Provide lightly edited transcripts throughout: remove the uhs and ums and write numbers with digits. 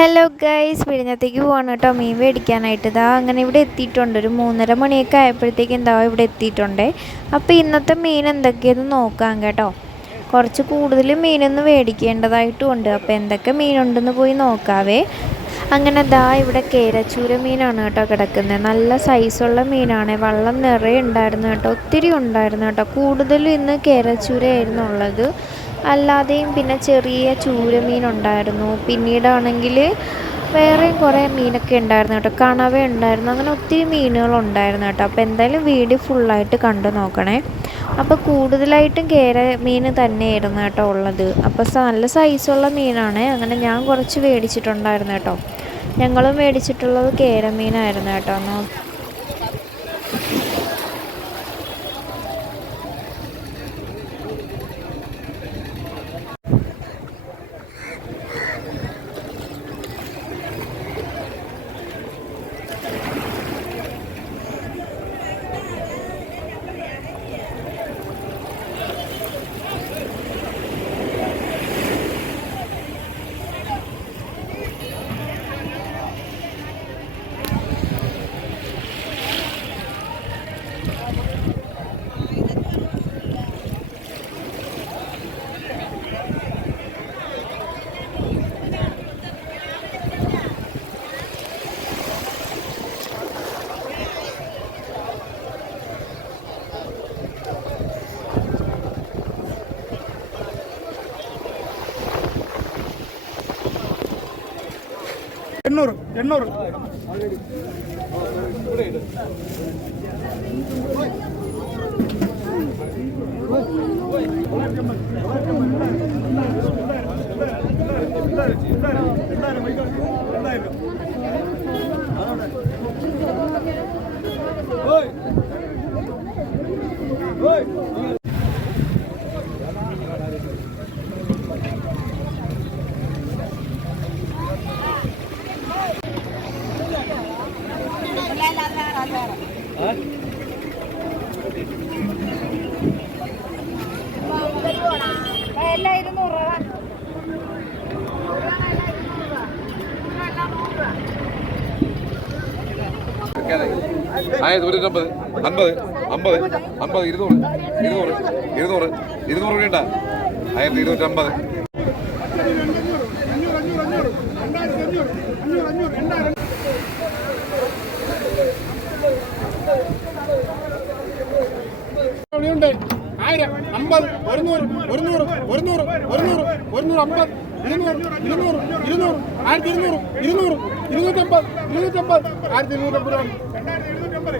Hello guys, വിഴിഞ്ഞത്തേക്ക് പോവാണ് കേട്ടോ മീൻ മേടിക്കാനായിട്ട്. ഇതാ അങ്ങനെ ഇവിടെ എത്തിയിട്ടുണ്ട്. ഒരു 3:30 മണിയൊക്കെ ആയപ്പോഴത്തേക്കും എന്താ ഇവിടെ എത്തിയിട്ടുണ്ട്. അപ്പോൾ ഇന്നത്തെ മീൻ എന്തൊക്കെയെന്ന് നോക്കാം കേട്ടോ. കുറച്ച് കൂടുതൽ മീനൊന്ന് മേടിക്കേണ്ടതായിട്ടുമുണ്ട്. അപ്പോൾ എന്തൊക്കെ മീനുണ്ടെന്ന് പോയി നോക്കാവേ. അങ്ങനെ ദാ ഇവിടെ കേരച്ചൂര മീനാണ് കേട്ടോ കിടക്കുന്നത്. നല്ല സൈസുള്ള മീനാണ്. വള്ളം നിറയെ ഉണ്ടായിരുന്നു കേട്ടോ, ഒത്തിരി ഉണ്ടായിരുന്നു കേട്ടോ. കൂടുതലും ഇന്ന് കേരച്ചൂരയായിരുന്നു ഉള്ളത്. അല്ലാതെയും പിന്നെ ചെറിയ ചൂര മീനുണ്ടായിരുന്നു. പിന്നീടാണെങ്കിൽ വേറെയും കുറേ മീനൊക്കെ ഉണ്ടായിരുന്നു കേട്ടോ. കണവ ഉണ്ടായിരുന്നു. അങ്ങനെ ഒത്തിരി മീനുകളുണ്ടായിരുന്നു കേട്ടോ. അപ്പോൾ എന്തായാലും വീഡിയോ ഫുള്ളായിട്ട് കണ്ടു നോക്കണേ. അപ്പോൾ കൂടുതലായിട്ടും കേര മീൻ തന്നെയായിരുന്നു കേട്ടോ ഉള്ളത്. അപ്പോൾ നല്ല സൈസുള്ള മീനാണ്. അങ്ങനെ ഞാൻ കുറച്ച് മേടിച്ചിട്ടുണ്ടായിരുന്നു കേട്ടോ. ഞങ്ങളും മേടിച്ചിട്ടുള്ളത് കേര മീനായിരുന്നു കേട്ടോ. എണ്ണൂറ് എണ്ണൂറ് നൂറ്റമ്പത്, 50, 50, 50, 200, 200, 200, 200 വേണ്ട. 1250. ണ്ട് 1000, 50, 100, 100, 100, 100, 100, 150, 200, 200, 200, 1200, 200, 250, 250, 1250. 900.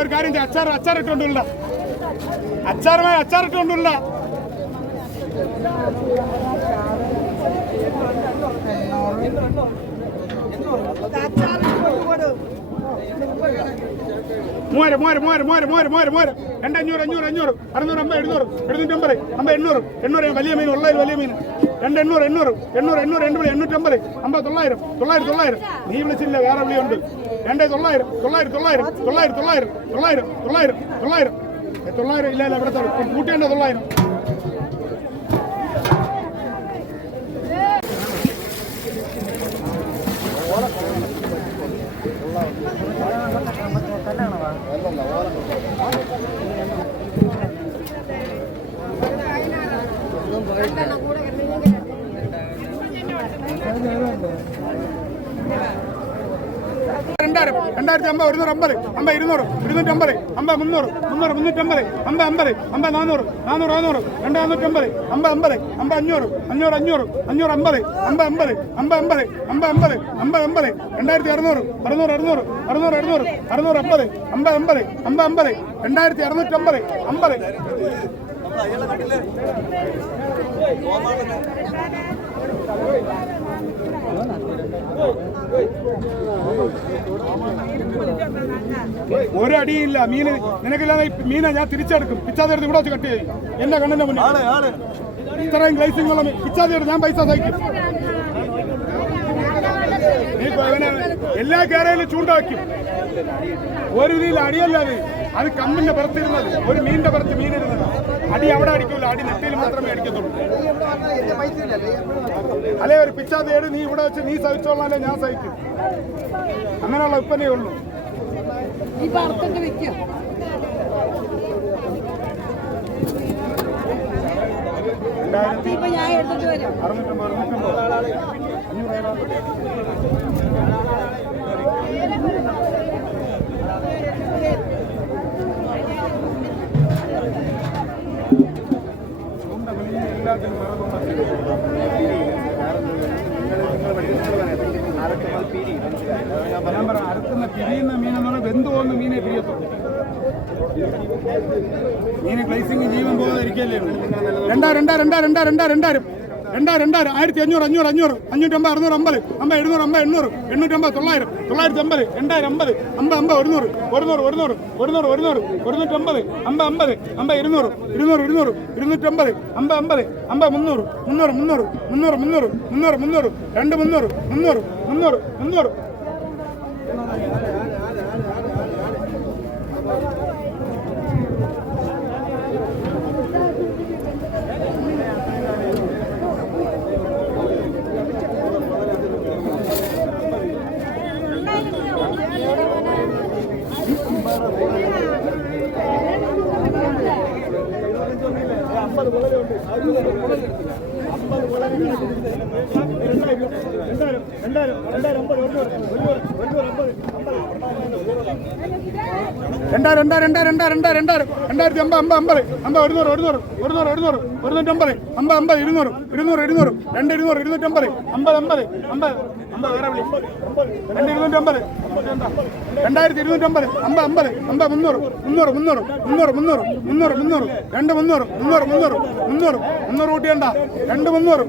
ഒരു കാര്യം അച്ചാറിട്ടുകൊണ്ടില്ല. അച്ചാറിട്ടുകൊണ്ടില്ല. മൂവായിരം 2500, 500, 500, 650, 700, 750, 800, 800 വലിയ മീൻ, വലിയ മീൻ 800, 800, 800, 850, 900, 900. നീ വിളിച്ചില്ല, വേറെ വിളിയുണ്ട്. 900, 900, 900, 900, 900, 900, 900 ഇല്ല ഇവിടെ കൂട്ടേണ്ട 900. രണ്ടായിരം 150, 150, 200, 250, 300, 350, 50, 400, 400, 250, 50, 500, 500, 500, 500, 50, 50, 50, 2600, 600, 600, 650, 50, 50, 2650, 50. ഒരടിയില്ല മീന്. നിനക്കില്ലാതെ മീനെ ഞാൻ തിരിച്ചെടുക്കും. പിച്ചാതെടുത്ത് ഇവിടെ വെച്ച് കട്ട് ചെയ്യും. എന്റെ കണ്ണിന്റെ മുന്നിൽ ഇത്രയും ഗ്ലേസിംഗ് ഉള്ള പിച്ചാതെടുത്ത് ഞാൻ പൈസ സഹിക്കും. എല്ലാ കേരളയിലും ചൂണ്ട വയ്ക്കും. ഒരു രീതിയിൽ അടിയല്ലാതെ അത് കമ്മിന്റെ പുറത്തിരുന്നത്, ഒരു മീനിന്റെ പുറത്ത് മീനിരുന്നത്. അടി അവിടെ അടിക്കൂല, അടി നെറ്റിയിൽ മാത്രമേ അടിക്കത്തുള്ളൂ. അല്ലെ ഒരു പിച്ചാതേട് നീ ഇവിടെ വെച്ച് നീ സഹിച്ചോളാം, ഞാൻ സഹിക്കും. അങ്ങനെയുള്ള ഉപ്പനേ ഉള്ളൂ. അറുക്കുന്ന പിരിയുന്ന മീനെന്നുള്ള വെന്ത് പോകുന്ന മീനെ പിരിയത്തുള്ളൂ. മീന് ഗ്ലേസിംഗ് ജീവൻ പോകാതിരിക്കല്ലേ. 2000 1500 500 500 550 650 700 800 850 900 950 2050 50 100 100 100 100 100 150 50 50 200 200 200 250 50 50 300 300 300 300 300 300 2 300 300 300 കൂട്ടിയണ്ട 2 300